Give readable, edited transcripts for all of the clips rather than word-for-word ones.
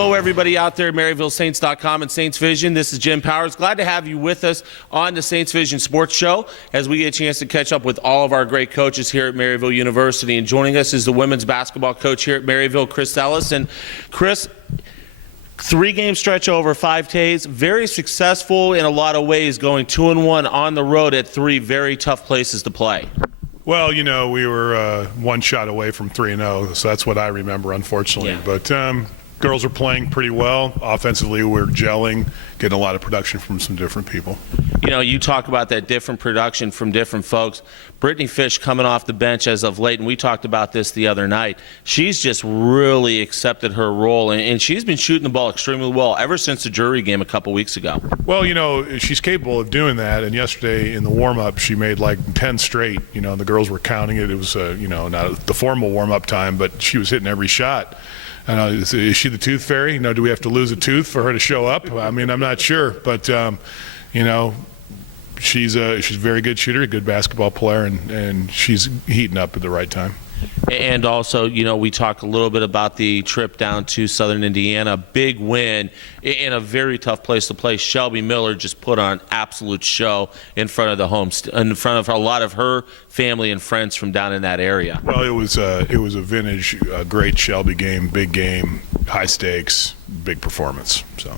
Hello, everybody out there at MaryvilleSaints.com and Saints Vision. This is Jim Powers. Glad to have you with us on the Saints Vision Sports Show as we get a chance to catch up with all of our great coaches here at Maryville University. And joining us is the women's basketball coach here at Maryville, Chris Ellis. And Chris, 3-game stretch over 5 days, very successful in a lot of ways, going 2-1 on the road at 3 very tough places to play. Well, you know, we were one shot away from 3-0, so that's what I remember, unfortunately. Yeah. But girls are playing pretty well. Offensively, we're gelling, getting a lot of production from some different people. You know, you talk about that different production from different folks. Brittany Fish coming off the bench as of late, and we talked about this the other night. She's just really accepted her role, and she's been shooting the ball extremely well ever since the Drury game a couple weeks ago. Well, you know, she's capable of doing that, and yesterday in the warm-up, she made like 10 straight. You know, the girls were counting it. It was, you know, not the formal warm-up time, but she was hitting every shot. Is she the tooth fairy? You know, do we have to lose a tooth for her to show up? I mean, I'm not sure, but you know, she's a very good shooter, a good basketball player, and she's heating up at the right time. And also, you know, we talked a little bit about the trip down to Southern Indiana. Big win in a very tough place to play. Shelby Miller just put on an absolute show in front of the in front of a lot of her family and friends from down in that area. Well, it was a vintage, great Shelby game, high stakes, big performance. So.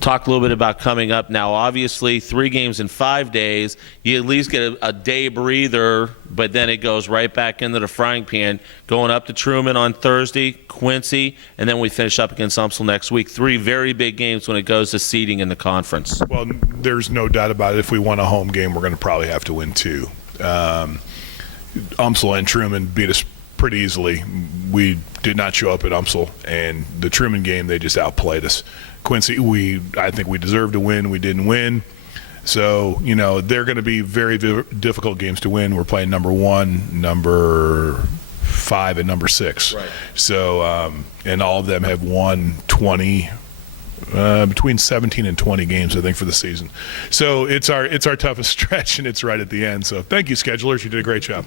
Talk a little bit about coming up now. Obviously, 3 games in 5 days. You at least get a day breather, but then it goes right back into the frying pan. Going up to Truman on Thursday, Quincy, and then we finish up against UMSL next week. 3 very big games when it goes to seeding in the conference. Well, there's no doubt about it. If we won a home game, we're going to probably have to win 2. UMSL and Truman beat us pretty easily. We did not show up at UMSL, and the Truman game, they just outplayed us. Quincy, I think we deserved to win. We didn't win. So, you know, they're going to be very difficult games to win. We're playing number 1, number 5, and number 6. Right. So, and all of them have won 20, between 17 and 20 games, I think, for the season. So it's our toughest stretch, and it's right at the end. So thank you, schedulers. You did a great job.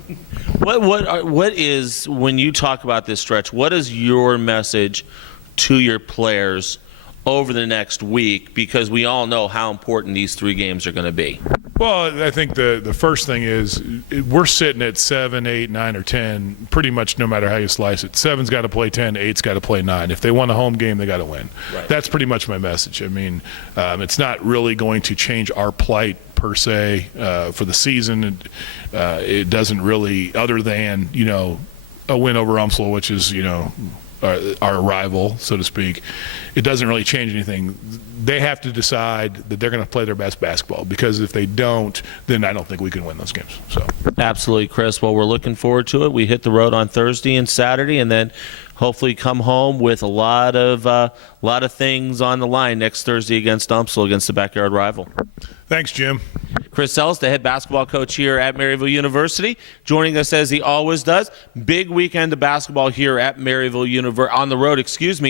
What is, when you talk about this stretch, what is your message to your players over the next week, because we all know how important these 3 games are going to be? Well, I think the first thing is we're sitting at 7, 8, 9, or 10 pretty much no matter how you slice it. 7's got to play 10, 8's got to play 9. If they want a home game, they got to win. Right. That's pretty much my message. I mean, it's not really going to change our plight per se for the season. It doesn't really, other than, you know, a win over UMSL, which is, you know, our rival, so to speak. It doesn't really change anything. They have to decide that they're going to play their best basketball, because if they don't, then I don't think we can win those games. So absolutely, Chris. Well, we're looking forward to it. We hit the road on Thursday and Saturday, and then hopefully come home with a lot of things on the line next Thursday against UMSL, against the backyard rival. Thanks, Jim. Chris Ellis, the head basketball coach here at Maryville University, joining us as he always does. Big weekend of basketball here at Maryville on the road,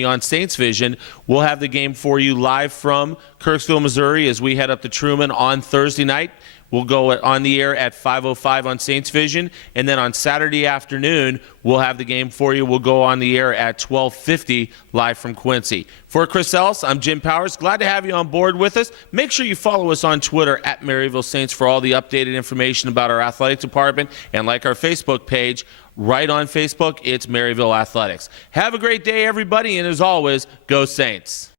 on Saints Vision. We'll have the game for you live from Kirksville, Missouri, as we head up to Truman on Thursday night. We'll go on the air at 5:05 on Saints Vision, and then on Saturday afternoon, we'll have the game for you. We'll go on the air at 12:50 live from Quincy. For Chris Ellis, I'm Jim Powers. Glad to have you on board with us. Make sure you follow us on Twitter at Maryville Saints for all the updated information about our athletic department, and like our Facebook page. Right on Facebook, it's Maryville Athletics. Have a great day, everybody, and as always, go Saints.